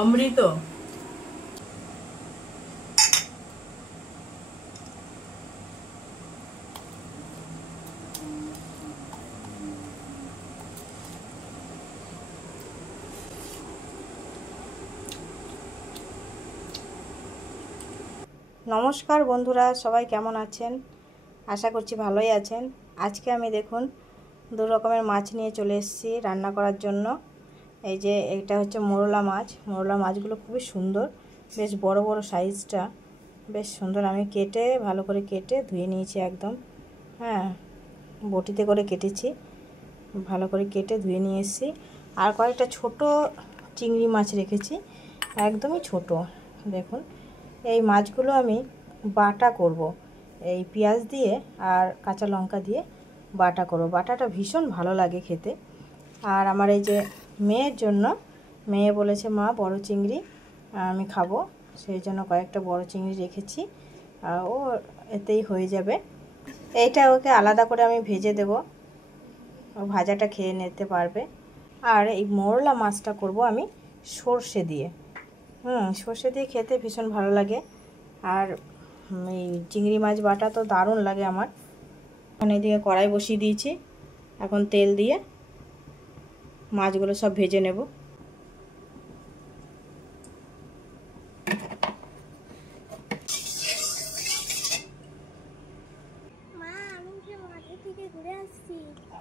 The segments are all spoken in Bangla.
অমৃত। নমস্কার বন্ধুরা, সবাই কেমন আছেন? আশা করছি ভালোই আছেন। আজকে আমি দেখুন দু রকমের মাছ নিয়ে চলে এসেছি রান্না করার জন্য। এই যে এটা হচ্ছে মোরলা মাছ। মোরলা মাছগুলো খুবই সুন্দর, বেশ বড় বড় সাইজটা, বেশ সুন্দর। আমি কেটে ভালো করে কেটে ধুয়ে নিয়েছি একদম। হ্যাঁ, বটিতে করে কেটেছি, ভালো করে কেটে ধুয়ে নিয়ে এসেছি। আর কয়েকটা ছোট চিংড়ি মাছ রেখেছি, একদমই ছোট। দেখুন, এই মাছগুলো আমি বাটা করব, এই পেঁয়াজ দিয়ে আর কাঁচা লঙ্কা দিয়ে বাটা করব। বাটাটা ভীষণ ভালো লাগে খেতে। আর আমার এই যে মেয়ের জন্য, মেয়ে বলেছে মা বড় চিংড়ি আমি খাবো, সেই জন্য কয়েকটা বড় চিংড়ি রেখেছি। ও এতেই হয়ে যাবে। এইটা ওকে আলাদা করে আমি ভেজে দেব, ভাজাটা খেয়ে নিতে পারবে। আর এই মোরলা মাছটা করব আমি সর্ষে দিয়ে। সর্ষে দিয়ে খেতে ভীষণ ভালো লাগে। আর এই চিংড়ি মাছ বাটা তো দারুণ লাগে আমার। এখন এদিকে কড়াই বসিয়ে দিয়েছি, এখন তেল দিয়ে মাছগুলো সব ভেজে নেব।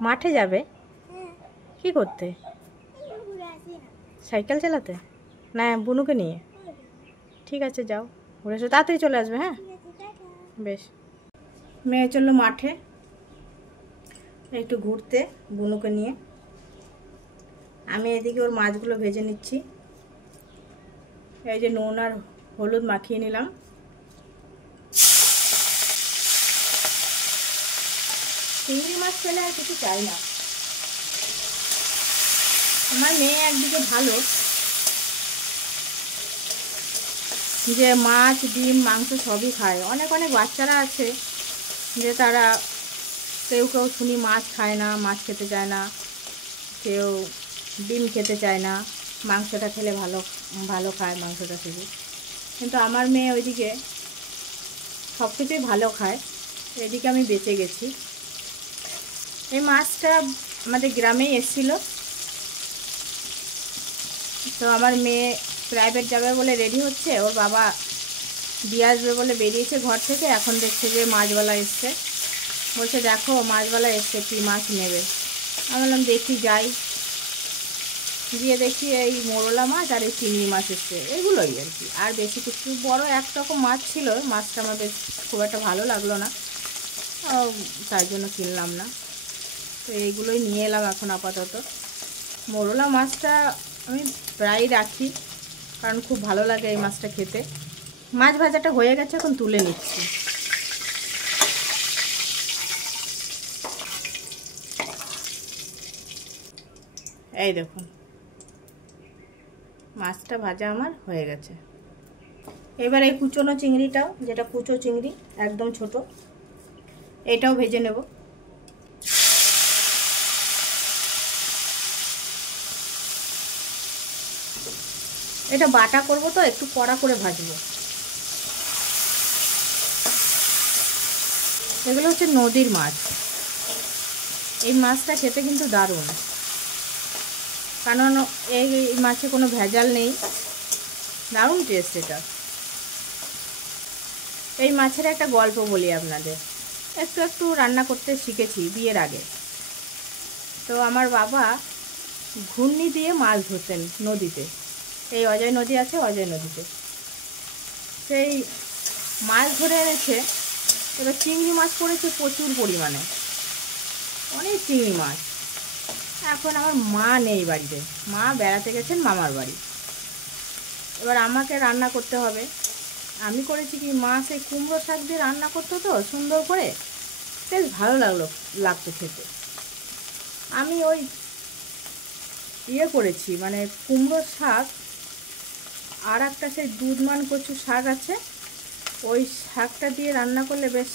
মাঠে যাবে? কি করতে? সাইকেল চালাতে? না, বুনুকে নিয়ে? ঠিক আছে, যাও ঘুরে এসো, তাড়াতাড়ি চলে আসবে। হ্যাঁ বেশ। মেয়ে চললো মাঠে একটু ঘুরতে বুনুকে নিয়ে। আমি এদিকে ওর মাছগুলো ভেজে নিচ্ছি। এই যে নুন আর হলুদ মাখিয়ে নিলাম। চিংড়ি মাছ পেলে আর কিছু চাই না। আমার মেয়ে একদিকে ভালো যে মাছ ডিম মাংস সবই খায়। অনেক অনেক বাচ্চারা আছে যে তারা কেউ কেউ শুনি মাছ খায় না, মাছ খেতে চায় না, কেউ ডিম খেতে চায় না, মাংসটা খেলে ভালো ভালো খায় মাংসটা থেকে। কিন্তু আমার মেয়ে ওইদিকে সব কিছুই ভালো খায়, এদিকে আমি বেঁচে গেছি। এই মাছটা আমাদের গ্রামেই এসেছিলো, তো আমার মেয়ে প্রাইভেট যাবে বলে রেডি হচ্ছে, ওর বাবা দিয়ে আসবে বলে বেরিয়েছে ঘর থেকে। এখন দেখছে যে মাছওয়ালা এসছে, বলছে দেখো মাছওয়ালা এসছে, কি মাছ নেবে? আমি বললাম দেখি যাই, গিয়ে দেখি এই মোরলা মাছ আর এই চিংড়ি মাছ এসছে, এগুলোই আর কি। আর বেশি কিছু বড় একরকম মাছ ছিল, মাছটা আমার বেশ খুব একটা ভালো লাগলো না, তাই জন্য কিনলাম না। তো এইগুলোই নিয়ে এলাম এখন আপাতত। মোরলা মাছটা আমি প্রায় রাখি, কারণ খুব ভালো লাগে এই মাছটা খেতে। মাছ ভাজাটা হয়ে গেছে, এখন তুলে নিচ্ছি। এই দেখুন মাছটা ভাজা আমার হয়ে গেছে। এবার এই কুচনো চিংড়িটাও, যেটা কুচো চিংড়ি একদম ছোট, এটাও ভেজে নেব। এটা বাটা করব তো একটু কড়া করে ভাজবো। এগুলো হচ্ছে নদীর মাছ। এই মাছটা খেতে কিন্তু দারুণ, কারণ এই মাছে কোনো ভেজাল নেই, দারুণ টেস্ট এটা। এই মাছের একটা গল্প বলি আপনাদের। একটু একটু রান্না করতে শিখেছি বিয়ের আগে। তো আমার বাবা ঘূর্ণি দিয়ে মাছ ধরতেন নদীতে, এই অজয় নদী আছে, অজয় নদীতে। সেই মাছ ধরে এনেছে, এবার চিংড়ি মাছ পড়েছে প্রচুর পরিমাণে, অনেক চিংড়ি মাছ। এখন আমার মা নেই বাড়িতে, মা বেড়াতে গেছেন মামার বাড়ি। এবার আমাকে রান্না করতে হবে। আমি করেছি কি, মা সেই কুমড়ো শাক দিয়ে রান্না করতো তো সুন্দর করে, বেশ ভালো লাগতো খেতে। আমি ওই করেছি, মানে কুমড়ো শাক আর একটা সেই দুধমান কচু শাক আছে, ওই শাকটা দিয়ে রান্না করলে বেশ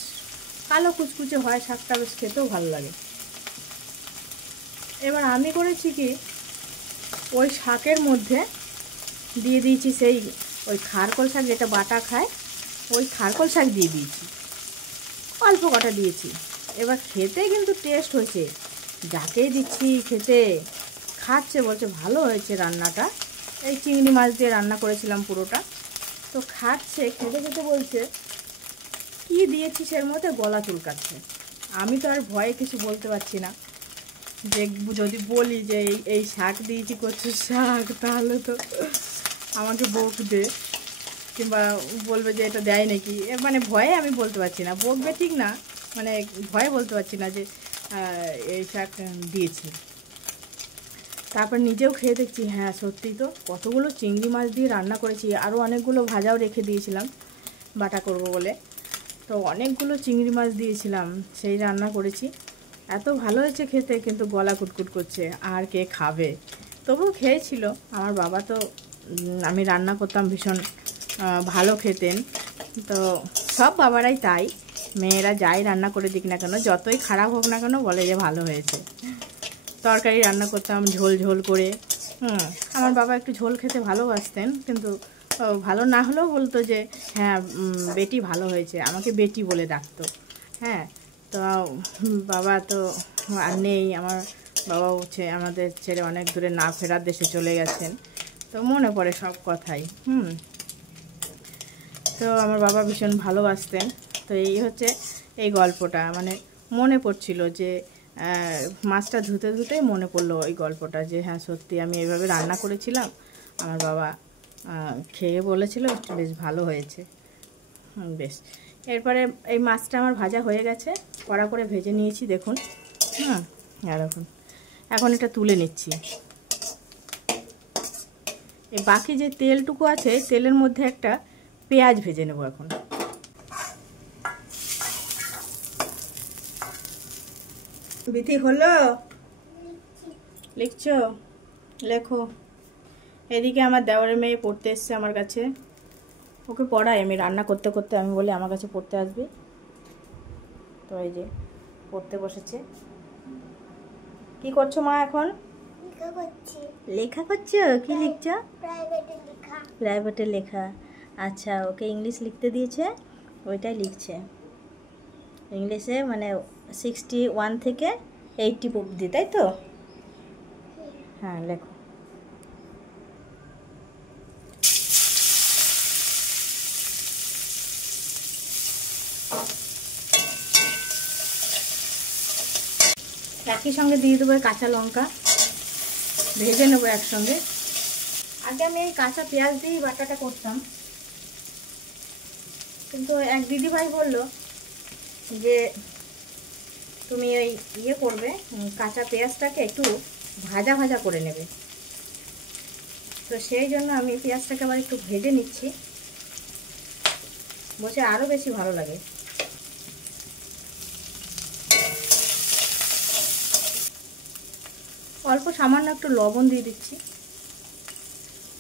কালো কুচকুচে হয় শাকটা, বেশ খেতেও ভালো লাগে। এবার আমি করেছি কি, ওই শাকের মধ্যে দিয়ে দিয়েছি সেই ওই খারকল শাক যেটা বাটা খায়, ওই খারকল শাক দিয়ে দিয়েছি, অল্প কটা দিয়েছি। এবার খেতে কিন্তু টেস্ট হয়েছে, যাকেই দিচ্ছি খেতে খাচ্ছে, বলছে ভালো হয়েছে রান্নাটা। এই চিংড়ি মাছ দিয়ে রান্না করেছিলাম পুরোটা, তো খাচ্ছে, খেতে খেতে বলছে কি দিয়েছিস এর মধ্যে, গলা চুলকাচ্ছে। আমি তো আর ভয়ে কিছু বলতে পারছি না, যে যদি বলি যে এই শাক দিয়েছি কচুর শাক, তাহলে তো আমাকে বকবে, কিংবা বলবে যে এটা দেয় নাকি। মানে ভয়ে আমি বলতে পারছি না, বকবে ঠিক না, মানে ভয়ে বলতে পারছি না যে এই শাক দিয়েছি। তারপর নিজেও খেয়ে দেখছি, হ্যাঁ সত্যিই তো কতগুলো চিংড়ি মাছ দিয়ে রান্না করেছি, আরও অনেকগুলো ভাজাও রেখে দিয়েছিলাম বাটা করব বলে, তো অনেকগুলো চিংড়ি মাছ দিয়েছিলাম, সেই রান্না করেছি। এত ভালো হয়েছে খেতে, কিন্তু গলা কুটকুট করছে, আর কে খাবে। তবুও খেয়েছিল আমার বাবা, তো আমি রান্না করতাম ভীষণ ভালো খেতেন। তো সব বাবারাই তাই, মেয়েরা যাই রান্না করে দিক না কেন, যতই খারাপ হোক না কেন, বলে যে ভালো হয়েছে। তরকারি রান্না করতাম ঝোল ঝোল করে, আমার বাবা একটু ঝোল খেতে ভালোবাসতেন, কিন্তু ভালো না হলেও বলতো যে হ্যাঁ বেটি ভালো হয়েছে, আমাকে বেটি বলে ডাকতো। হ্যাঁ, তো বাবা তো আর নেই, আমার বাবা হচ্ছে আমাদের ছেড়ে অনেক দূরে না ফেরার দেশে চলে গেছেন, তো মনে পড়ে সব কথাই। তো আমার বাবা ভীষণ ভালোবাসতেন। তো এই হচ্ছে এই গল্পটা, মানে মনে পড়ছিল যে মাছটা ধুতে ধুতেই মনে পড়লো ওই গল্পটা, যে হ্যাঁ সত্যি আমি এইভাবে রান্না করেছিলাম, আমার বাবা খেয়ে বলেছিল বেশ ভালো হয়েছে। বেশ, এরপরে এই মাছটা আমার ভাজা হয়ে গেছে, কড়া করে ভেজে নিয়েছি দেখুন। আর এখন এটা তুলে নিচ্ছি। এই বাকি যে তেলটুকু আছে, তেলের মধ্যে একটা পেঁয়াজ ভেজে নেব এখন। বিথি হলো, লিখছো? লেখো। এদিকে আমার দেওরের মেয়ে পড়তে এসছে আমার কাছে, ওকে পড়াই আমি রান্না করতে করতে, আমি বলি আমার কাছে পড়তে আসবে, তো এই যে পড়তে বসেছে। কি করছো মা এখন? লেখা করছো? কি লিখছো? প্রাইভেটে লেখা। আচ্ছা, ওকে ইংলিশ লিখতে দিয়েছে, ওইটাই লিখছে। ইংলিশে মানে 61 থেকে 80 অবধি, তাই তো? হ্যাঁ, লেখো। একই সঙ্গে দিয়ে দেবো কাঁচা লঙ্কা, ভেজে নেবো একসঙ্গে। আগে আমি এই কাঁচা পেঁয়াজ দিয়েই বাটাটা করতাম, কিন্তু এক দিদিভাই বললো যে তুমি ওই ইয়ে করবে, কাঁচা পেঁয়াজটাকে একটু ভাজা ভাজা করে নেবে। তো সেই জন্য আমি পেঁয়াজটাকে আবার একটু ভেজে নিচ্ছি, বসে আরও বেশি ভালো লাগে। অল্প সামান্য একটু লবণ দিয়ে দিচ্ছি,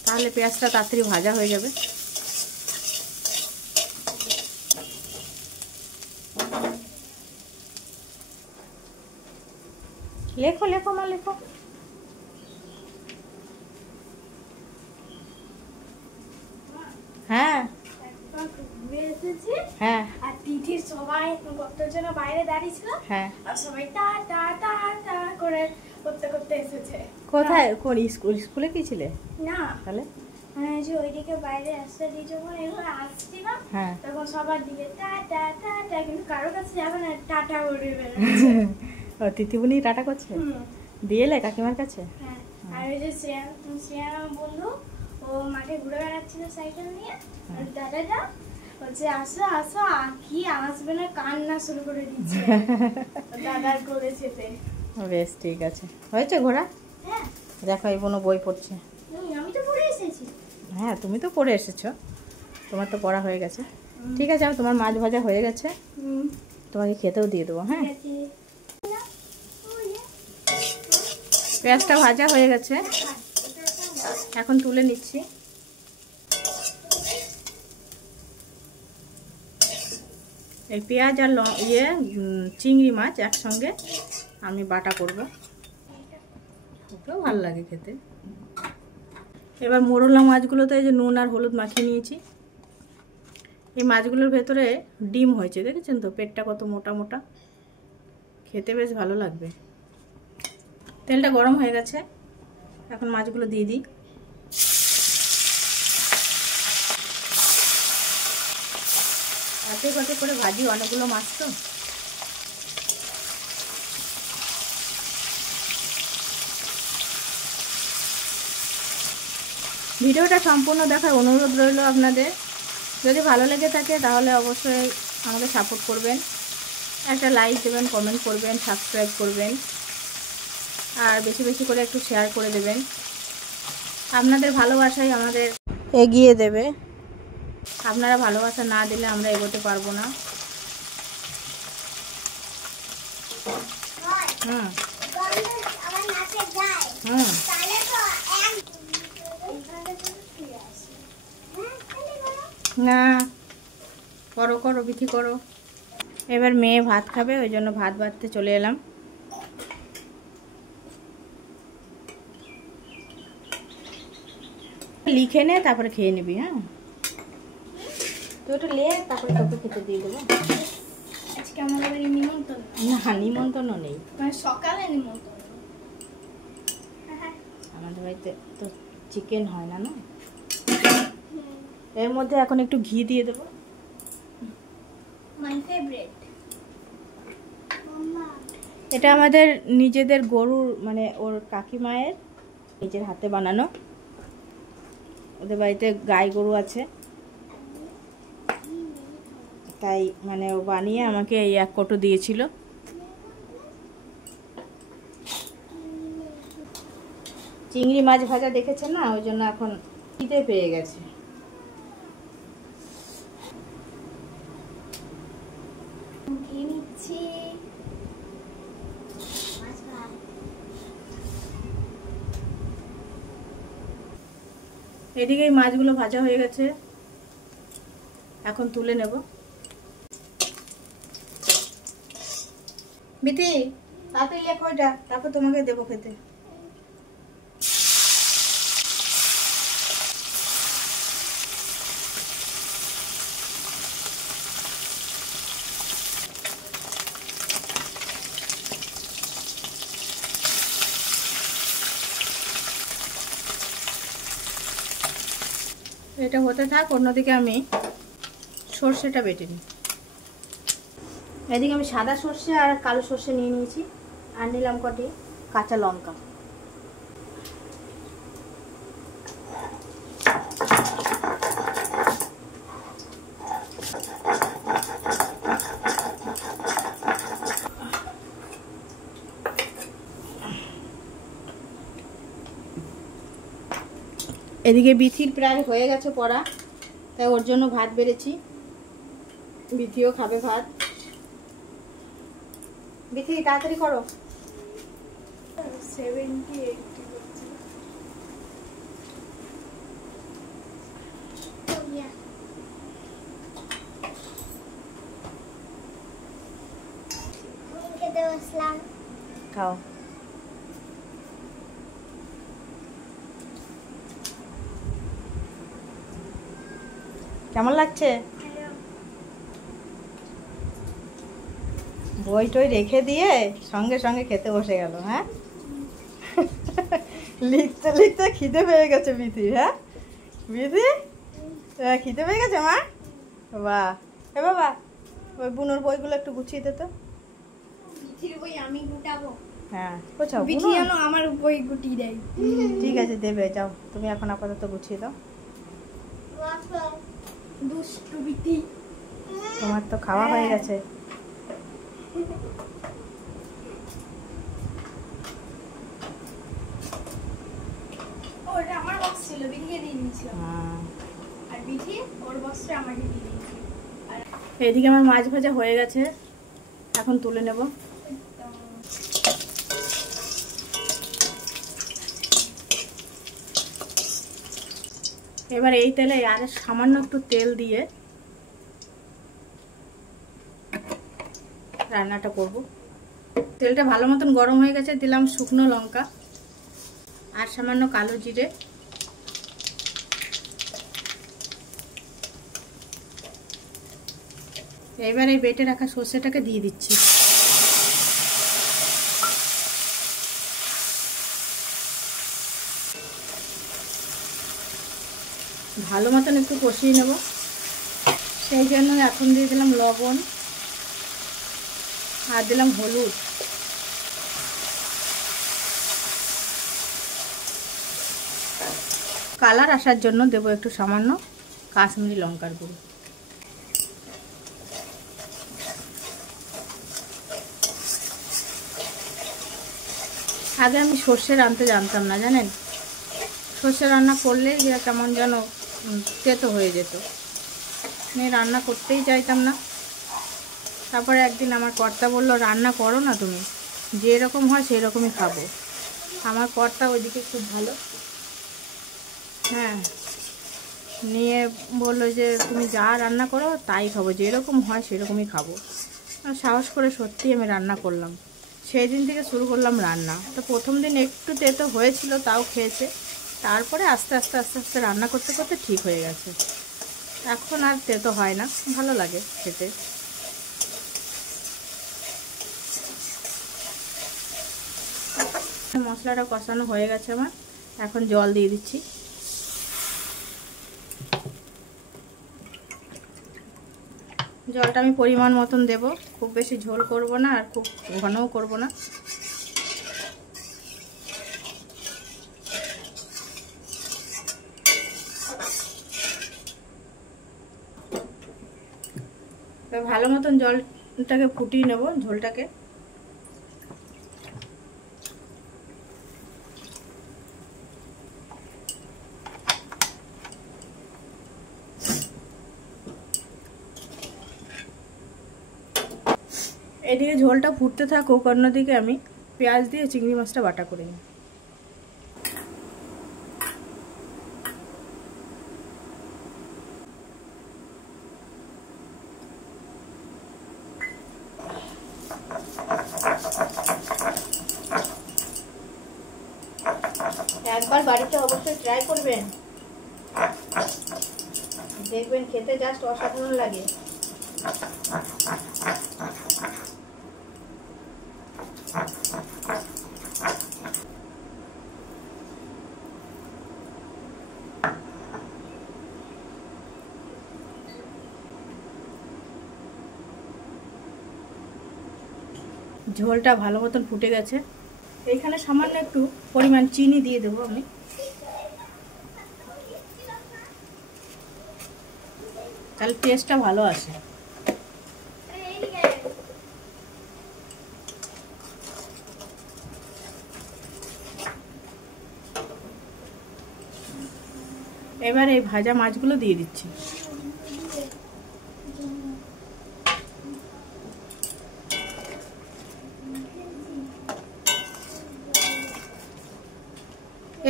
তাহলে পেঁয়াজটা তাড়াতাড়ি ভাজা হয়ে যাবে। লেখো লেখো মা, লেখো। হ্যাঁ হ্যাঁ, আর তিথির সবাই কতজন বাইরে দাঁড়িয়ে ছিল, হ্যাঁ, আর সবাই টা টা টা টা করে করতে করতে এসেছে। কোথায়? কোন স্কুলে কি ছিলে? না, তাহলে হ্যাঁ, যে ওইদিকে বাইরে আসতে দিয়ে যখন এভাবে আসছিলাম, হ্যাঁ, তখন সবার দিকে টা টা টা টা, কিন্তু কারোর কাছে যাবে না, টাটা করে বেরোচ্ছে। ও তিথিবুনি টাটা করছে, দিয়ে এলে কাকিমার কাছে? হ্যাঁ, আর ওই যে শ্রেয়া বন্ধু, ও মাঠে ঘুরে বেড়াচ্ছিল সাইকেল নিয়ে, দাদাটা বলছে আসো আসো, কি আসবে না, কান্না শুরু করে দিচ্ছে দাদার কোলে চেপে। বেশ, ঠিক আছে, হয়েছে ঘোরা? হ্যাঁ, দেখো এই বোনও বই পড়ছে। আমি তো পড়ে এসেছি। হ্যাঁ, তুমি তো পড়ে এসেছো, তোমার তো পড়া হয়ে গেছে। ঠিক আছে, তোমার মাছ ভাজা হয়ে গেছে, তোমাকে খেতেও দিয়ে দেবো। হ্যাঁ, পেঁয়াজটা ভাজা হয়ে গেছে, এখন তুলে নিচ্ছি। এই পেঁয়াজ আর চিংড়ি মাছ একসঙ্গে আমি বাটা করব, ওটাও ভালো লাগে খেতে। এবার মোরলা মাছগুলোতে এই যে নুন আর হলুদ মাখিয়ে নিয়েছি। এই মাছগুলোর ভেতরে ডিম হয়েছে, দেখেছেন তো? পেটটা কত মোটা মোটা, খেতে বেশ ভালো লাগবে। তেলটা গরম হয়ে গেছে, এখন মাছগুলো দিয়ে দিই। হাতে হাতে করে ভাজি, অনেকগুলো মাছ তো। ভিডিওটা সম্পূর্ণ দেখার অনুরোধ রইল আপনাদের। যদি ভালো লেগে থাকে তাহলে অবশ্যই আমাকে সাপোর্ট করবেন, একটা লাইক দেবেন, কমেন্ট করবেন, সাবস্ক্রাইব করবেন, আর বেশি বেশি করে একটু শেয়ার করে দেবেন। আপনাদের ভালোবাসাই আমাদের এগিয়ে দেবে। আপনারা ভালোবাসা না দিলে আমরা এগোতে পারবো না। না, করো করো, বিথি করো। এবার মেয়ে ভাত খাবে, ওই জন্য ভাত বাড়তে চলে এলাম। লিখে নে, তারপরে খেয়ে নিবি। হ্যাঁ, তুই ওটা লে, তারপরে তোকে খেতে দিয়ে দেবো। আজকে আমাদের নিমন্ত্রণ না, নিমন্ত্রণ নেই, মানে সকালে নিমন্ত্রণ। আমাদের বাড়িতে তো চিকেন হয় না। না, এর মধ্যে এখন একটু ঘি দিয়ে দেবো। My favourite. এটা আমাদের নিজেদের গরুর, মানে ওর কাকিমায়ের নিজের হাতে বানানো। ওদের বাড়িতে গাই গরু আছে, তাই মানে ও বানিয়ে আমাকে এই 1 কৌটো দিয়েছিল। চিংড়ি মাছ ভাজা দেখেছেন না, ওই জন্য এখন খিদে পেয়ে গেছে। এদিকে এই মাছগুলো ভাজা হয়ে গেছে, এখন তুলে নেব। বিতি, তাড়াতাড়ি লেখ ওইটা, তারপর তোমাকে দেবো খেতে। এটা হতে থাক, অন্যদিকে আমি সর্ষেটা বেটে নিই। এদিকে আমি সাদা সর্ষে আর কালো সর্ষে নিয়ে নিয়েছি, আর নিলাম কটি কাঁচা লঙ্কা। এদিকে বিথির প্রায় হয়ে গেছে পড়া, তাই ওর জন্য ভাত বেড়েছি। বিথিও খাবে ভাত। বিথি, তাড়াতাড়ি করো। 78 খাও। কেমন লাগছে? বই টই রেখে দিয়ে সঙ্গে সঙ্গে খেতে বসে গেল। হ্যাঁ, লিখতে লিখতে খিদে পেয়ে গেছে বিথি। হ্যাঁ বিথি, খিদে পেয়ে গেছে মা? বাহ, এ বাবা, ওই বুনোর বইগুলো একটু গুছিয়ে দে তো। বিথির বই আমি গুটাবো? হ্যাঁ, কোথাও বিথি যেন আমার বই গুটিয়ে দেয়। ঠিক আছে, দেবে, যাও তুমি এখন আপাতত গুছিয়ে দাও। দুষ্টু বিথি। তোমার তো খাওয়া হয়ে গেছে। ওটা আমার বক্স ছিল, বিথিকে দিয়ে দিয়েছিলাম। আর বিথি ওর বক্সটা আমাকে দিয়ে দিয়েছিল। এদিকে আমার মাছ ভাজা হয়ে গেছে, এখন তুলে নেব। এবার এই তেলে আর সামান্য একটু তেল দিয়ে রান্নাটা করব। তেলটা ভালো মতন গরম হয়ে গেছে, দিলাম শুকনো লঙ্কা আর সামান্য কালো জিরে, এবার এই বেটে রাখা সর্ষেটাকে দিয়ে দিচ্ছি। ভালো মতন একটু কষিয়ে নেব, সেই জন্য এখন দিয়ে দিলাম লবণ আর দিলাম হলুদ। কালার আসার জন্য দেবো একটু সামান্য কাশ্মীরি লঙ্কার গুঁড়ো। আগে আমি সর্ষে রাঁধতে জানতাম না, জানেন। সর্ষে রান্না করলে যেটা কেমন যেন তেতো হয়ে যেত, আমি রান্না করতেই চাইতাম না। তারপরে একদিন আমার কর্তা বলল, রান্না করো না তুমি, যেরকম হয় সেই রকমই খাবো। আমার কর্তা ওইদিকে খুব ভালো, হ্যাঁ, নিয়ে বললো যে তুমি যা রান্না করো তাই খাবো, যেরকম হয় সেরকমই খাবো। সাহস করে সত্যি আমি রান্না করলাম। সেই দিন থেকে শুরু করলাম রান্না। তো প্রথম দিন একটু তেতো হয়েছিল, তাও খেয়েছে। তারপরে আস্তে আস্তে আস্তে আস্তে রান্না করতে করতে ঠিক হয়ে গেছে। এখন আর তেতো হয় না, ভালো লাগে খেতে। মশলাটা কষানো হয়ে গেছে আমার, এখন জল দিয়ে দিচ্ছি। জলটা আমি পরিমাণ মতন দেব, খুব বেশি ঝোল করব না আর খুব ঘনও করব না। ভালো মতন জলটাকে ফুটিয়ে নেব, ঝোলটাকে। এদিকে ঝোলটা ফুটতে থাকুক, অন্যদিকে আমি পেঁয়াজ দিয়ে চিংড়ি মাছটা বাটা করে নিই। একবার বাড়িতে অবশ্যই ট্রাই করবেন, দেখবেন খেতে জাস্ট অসাধারণ লাগে। ঝোলটা ভালো মতন ফুটে গেছে। এইখানে সামান্য একটু পরিমাণ চিনি দিয়ে দেবো আমি। তাহলে টেস্টটা ভালো আসে। এবার এই ভাজা মাছগুলো দিয়ে দিচ্ছি।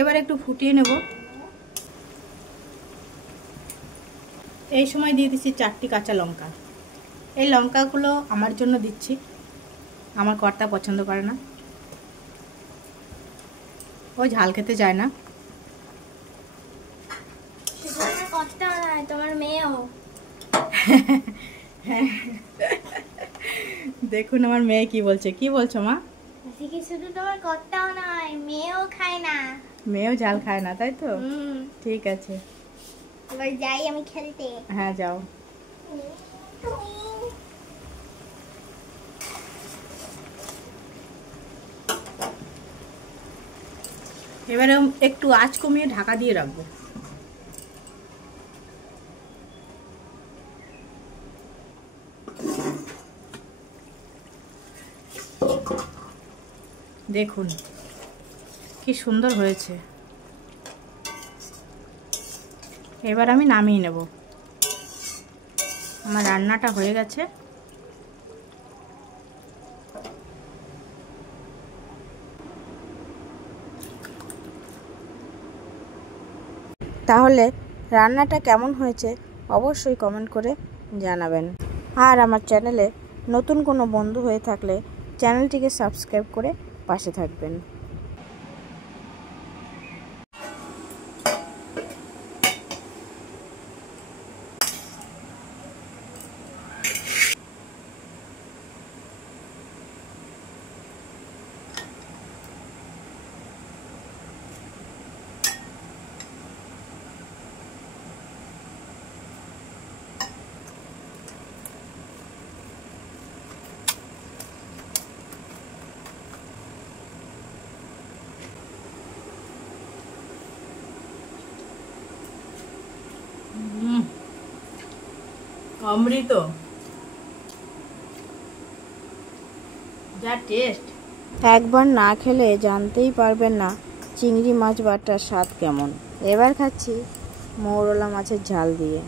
এবার একটু ফুটিয়ে নেব। এই সময় দিয়ে দিচ্ছি 4টি কাঁচা লঙ্কা। এই লঙ্কাগুলো আমার জন্য দিচ্ছি, আমার কর্তা পছন্দ করে না, ও ঝাল খেতে চায় না। তোমার মেয়েও দেখুন আমার মেয়ে কি বলছে। কি বলছো মা? শুধু তোমার কর্তাও নয়, মেয়েও খায় না। মেয়েও ঝাল খায় না, তাই তো? ঠিক আছে, এবার যাই আমি খেলতে। হ্যাঁ যাও। এবারে একটু আঁচ কমিয়ে ঢাকা দিয়ে রাখবো। দেখুন কি সুন্দর হয়েছে। এবার আমি নামিয়ে নেব। আমার রান্নাটা হয়ে গেছে। তাহলে রান্নাটা কেমন হয়েছে অবশ্যই কমেন্ট করে জানাবেন। আর আমার চ্যানেলে নতুন কোনো বন্ধু হয়ে থাকলে চ্যানেলটিকে সাবস্ক্রাইব করে পাশে থাকবেন। অমৃত, যা টেস্ট। একবার না খেলে জানতেই পারবেন না চিংড়ি মাছ বাটার স্বাদ কেমন। এবার খাচ্ছি মৌরলা মাছের ঝাল দিয়ে।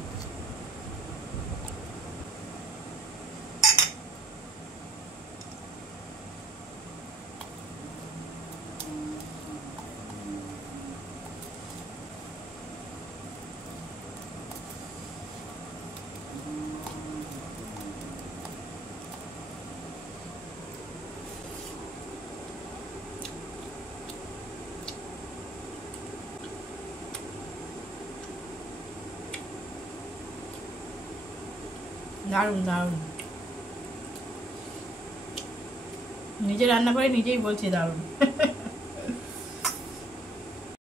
দারুণ দারুণ, নিজে রান্না করে নিজেই বলছি দারুণ।